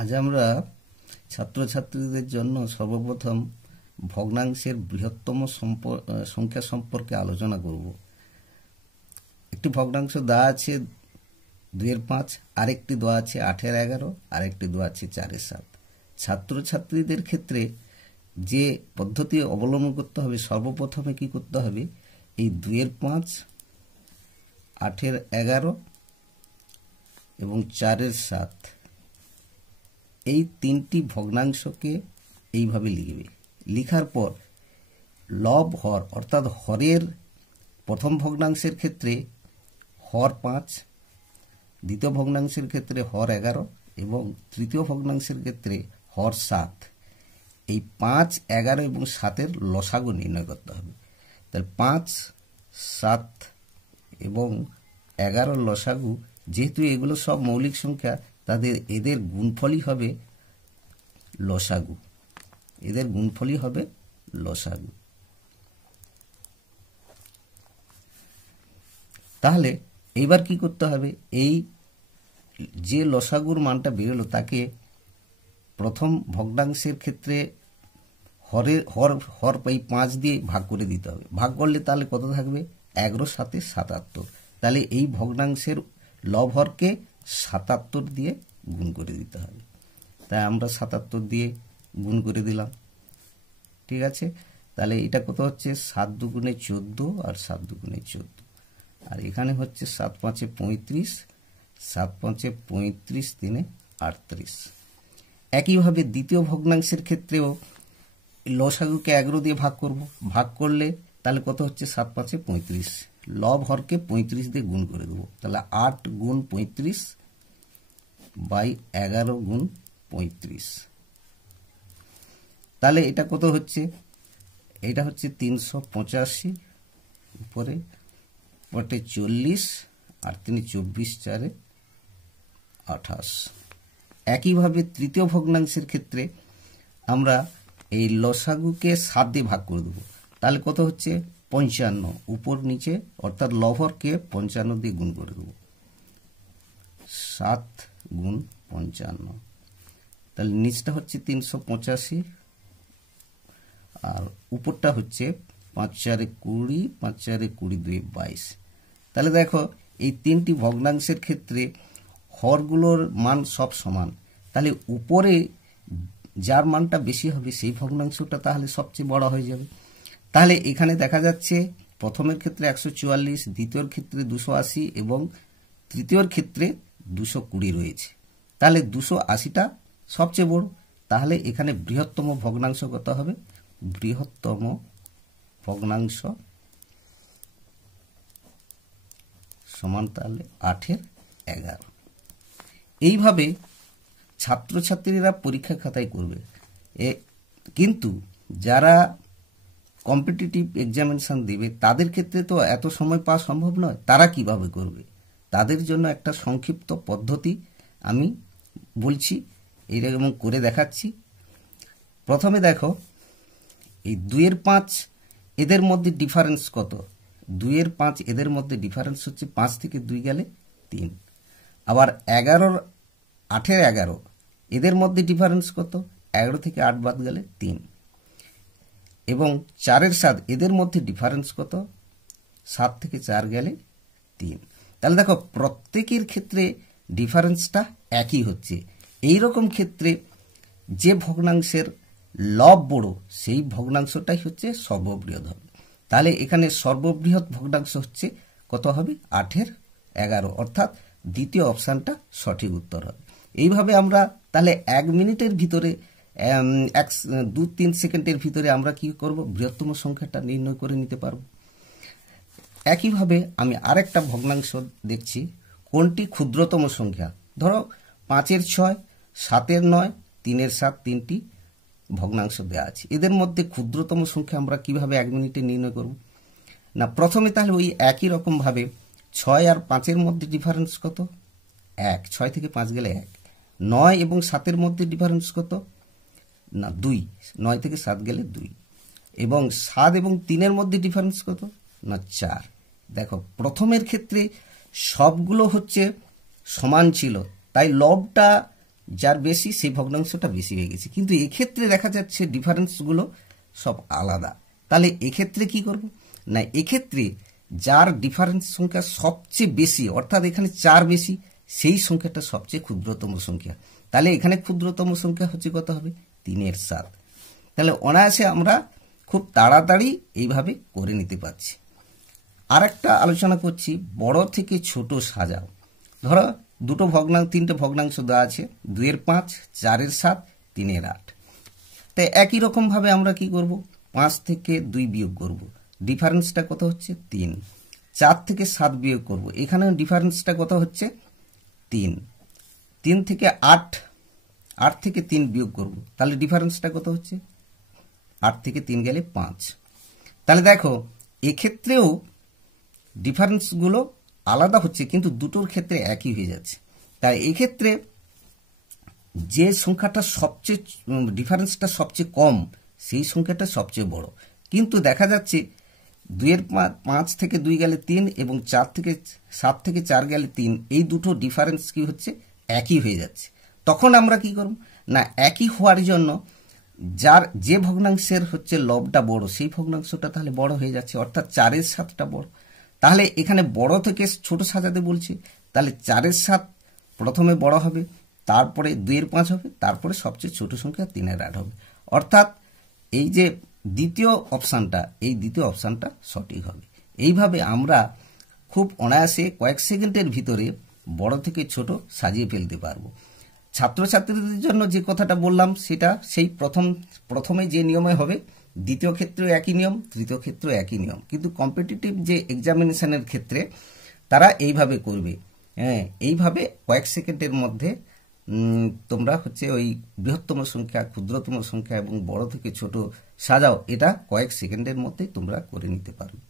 আজ আমরা ছাত্রছাত্রীদের জন্য সর্বপ্রথম ভগ্নাংশের বৃহত্তম সংখ্যা সম্পর্কে আলোচনা করব। একটি ভগ্নাংশ দেওয়া আছে 2/5, আরেকটি দেওয়া আছে 8/11, আরেকটি দেওয়া আছে 4/7। ছাত্রছাত্রীদের ক্ষেত্রে যে পদ্ধতি অবলম্বন করতে হবে, সর্বপ্রথমে কি করতে হবে, এই 2/5, 8/11 এবং 4/7 এই তিনটি ভগ্নাংশকে এইভাবে লিখবে। লিখার পর লব হর অর্থাৎ হরের প্রথম ভগ্নাংশের ক্ষেত্রে হর 5, দ্বিতীয় ভগ্নাংশের ক্ষেত্রে হর 11 এবং তৃতীয় ভগ্নাংশের ক্ষেত্রে হর 7। এই 5, 11 এবং 7-এর লসাগু নির্ণয় করতে হবে। তাহলে 5, 7 এবং 11 লসাগু, যেহেতু এগুলো সব মৌলিক সংখ্যা, এদের গুণফলই হবে লসাগু। এদের গুণফলই হবে লসাগু। তাহলে এইবার কি করতে হবে, এই যে লসাগুর মানটা বেরোলো তাকে প্রথম ভগ্নাংশের ক্ষেত্রে হর 5 দিয়ে ভাগ করে দিতে হবে। ভাগ করলে তাহলে কত থাকবে, 11 × 7 = 77। তাহলে এই ভগ্নাংশের লব হরকে 77 দিয়ে গুণ করে দিতে হবে। তাই আমরা 77 দিয়ে গুণ করে দিলাম। ঠিক আছে, তাহলে এটা কত হচ্ছে, 7 × 2 = 14 আর 7 × 2 = 14। আর এখানে হচ্ছে 7 × 5 = 35, 7 × 5 = 35, 3 × 38। একইভাবে দ্বিতীয় ভগ্নাংশের ক্ষেত্রেও লসাগুকে 11 দিয়ে ভাগ করব। ভাগ করলে তাহলে কত হচ্ছে, 7 × 5 = 35। লব হরকে 35 দিয়ে গুণ করে দেবো। তাহলে 8 × 35 / 11 × 35। তাহলে এটা কত হচ্ছে, এটা হচ্ছে 385, উপরে 40 আর 3 × 24, 4 × 28। একইভাবে তৃতীয় ভগ্নাংশের ক্ষেত্রে আমরা এই লসাগুকে 7 দিয়ে ভাগ করে দেবো। তাহলে কত হচ্ছে, 55, উপর নিচে অর্থাৎ লবহরকে 55 দিয়ে গুণ করে দেবো। 7 × 55, তাহলে নিচটা হচ্ছে 385 আর উপরটা হচ্ছে 5 × 4 = 20, 5 × 4 = 20, 2 × 22। তাহলে দেখো এই তিনটি ভগ্নাংশের ক্ষেত্রে হরগুলোর মান সব সমান। তাহলে উপরে যার মানটা বেশি হবে সেই ভগ্নাংশটা তাহলে সবচেয়ে বড় হয়ে যাবে। তাহলে এখানে দেখা যাচ্ছে প্রথমের ক্ষেত্রে 144, দ্বিতীয়র ক্ষেত্রে 280 এবং তৃতীয়র ক্ষেত্রে 220 রয়েছে। তাহলে 280টা সবচেয়ে বড়। তাহলে এখানে বৃহত্তম ভগ্নাংশ কত হবে, বৃহত্তম ভগ্নাংশ সমান তাহলে 8/11। এইভাবে ছাত্রছাত্রীরা পরীক্ষা খাতায় করবে। কিন্তু যারা কম্পিটিটিভ এক্সামিনেশন দেবে তাদের ক্ষেত্রে তো এত সময় পাওয়া সম্ভব নয়। তারা কিভাবে করবে, তাদের জন্য একটা সংক্ষিপ্ত পদ্ধতি আমি বলছি, এইরকম করে দেখাচ্ছি। প্রথমে দেখো এই 2/5 এদের মধ্যে ডিফারেন্স কত, 2/5 এদের মধ্যে ডিফারেন্স হচ্ছে 5 থেকে 2 গেলে 3। আবার 8/11 এদের মধ্যে ডিফারেন্স কত, 11 থেকে 8 বাদ গেলে 3। এবং 4/7 এদের মধ্যে ডিফারেন্স কত, 7 থেকে 4 গেলে 3। তাহলে দেখো প্রত্যেকের ক্ষেত্রে ডিফারেন্সটা একই হচ্ছে। এই রকম ক্ষেত্রে যে ভগ্নাংশের লব বড় সেই ভগ্নাংশটাই হচ্ছে সর্ববৃহৎ হবে। তাহলে এখানে সর্ববৃহৎ ভগ্নাংশ হচ্ছে কত হবে, 8/11, অর্থাৎ দ্বিতীয় অপশানটা সঠিক উত্তর হবে। এইভাবে আমরা তাহলে 1 মিনিটের ভিতরে 2-3 সেকেন্ডের ভিতরে আমরা কি করব, বৃহত্তম সংখ্যাটা নির্ণয় করে নিতে পারব। একইভাবে আমি আরেকটা ভগ্নাংশ দেখছি, কোনটি ক্ষুদ্রতম সংখ্যা। ধরো 5/6, 7/9, 3/7 তিনটি ভগ্নাংশ দেওয়া আছে। এদের মধ্যে ক্ষুদ্রতম সংখ্যা আমরা কিভাবে 1 মিনিটে নির্ণয় করব না, প্রথমে তাহলে ওই একই রকম ভাবে 6 আর 5-এর মধ্যে ডিফারেন্স কত, 1, 6 থেকে 5 গেলে 1। 9 এবং 7-এর মধ্যে ডিফারেন্স কত না, 2, 9 থেকে 7 গেলে 2। এবং 7 এবং 3-এর মধ্যে ডিফারেন্স কত না, 4। দেখো প্রথমের ক্ষেত্রে সবগুলো হচ্ছে সমান ছিল, তাই লবটা যার বেশি সেই ভগ্নাংশটা বেশি হয়ে গেছে, কিন্তু এক্ষেত্রে দেখা যাচ্ছে ডিফারেন্সগুলো সব আলাদা। তাহলে এক্ষেত্রে কি করব না, এক্ষেত্রে যার ডিফারেন্স সংখ্যা সবচেয়ে বেশি, অর্থাৎ এখানে 4 বেশি, সেই সংখ্যাটা সবচেয়ে ক্ষুদ্রতম সংখ্যা। তাহলে এখানে ক্ষুদ্রতম সংখ্যা হচ্ছে কত হবে, 3-এর 7। তাহলে অনায়াসে আমরা খুব তাড়াতাড়ি এইভাবে করে নিতে পারছি। আর একটা আলোচনা করছি, বড় থেকে ছোট সাজাও। ধরো তিনটে ভগ্নাংশ দেওয়া আছে, 2-এর 5, 4-এর 7, 3-এর 8। তাই একই রকম ভাবে আমরা কি করব, 5 থেকে 2 বিয়োগ করব, ডিফারেন্সটা কত হচ্ছে 3। 4 থেকে 7 বিয়োগ করব, এখানে ডিফারেন্সটা কত হচ্ছে 3। 3 থেকে 8, 8 থেকে 3 বিয়োগ করব, তাহলে ডিফারেন্সটা কত হচ্ছে 8 থেকে 3 গেলে 5। তাহলে দেখো এক্ষেত্রেও ডিফারেন্সগুলো আলাদা হচ্ছে, কিন্তু দুটোর ক্ষেত্রে একই হয়ে যাচ্ছে। তাই এক্ষেত্রে যে সংখ্যাটা সবচেয়ে ডিফারেন্সটা সবচেয়ে কম, সেই সংখ্যাটা সবচেয়ে বড়। কিন্তু দেখা যাচ্ছে 2-এর 5 থেকে 2 গেলে 3 এবং 7 থেকে 4 গেলে 3, এই দুটো ডিফারেন্স কি হচ্ছে, একই হয়ে যাচ্ছে। তখন আমরা কি করব না, একই হওয়ার জন্য যে ভগ্নাংশের হচ্ছে লবটা বড়, সেই ভগ্নাংশটা তাহলে বড় হয়ে যাচ্ছে, অর্থাৎ 4-এর 7টা বড়। তাহলে এখানে বড় থেকে ছোট সাজাতে বলছে, তাহলে 4-এর 7 প্রথমে বড় হবে, তারপরে 2-এর 5 হবে, তারপরে সবচেয়ে ছোট সংখ্যা 3-এর 8 হবে। অর্থাৎ এই যে দ্বিতীয় অপশানটা সঠিক হবে। এইভাবে আমরা খুব অনায়াসে কয়েক সেকেন্ডের ভিতরে বড় থেকে ছোট সাজিয়ে ফেলতে পারবো। ছাত্রছাত্রীদের জন্য যে কথাটা বললাম সেটা সেই প্রথমে যে নিয়মে হবে, দ্বিতীয় ক্ষেত্রেও একই নিয়ম, তৃতীয় ক্ষেত্রেও একই নিয়ম। কিন্তু কম্পিটিটিভ যে এক্সামিনেশনের ক্ষেত্রে তারা এইভাবে করবে। হ্যাঁ, এইভাবে কয়েক সেকেন্ডের মধ্যে তোমরা হচ্ছে ওই বৃহত্তম সংখ্যা, ক্ষুদ্রতম সংখ্যা এবং বড় থেকে ছোট সাজাও, এটা কয়েক সেকেন্ডের মধ্যে তোমরা করে নিতে পারবে।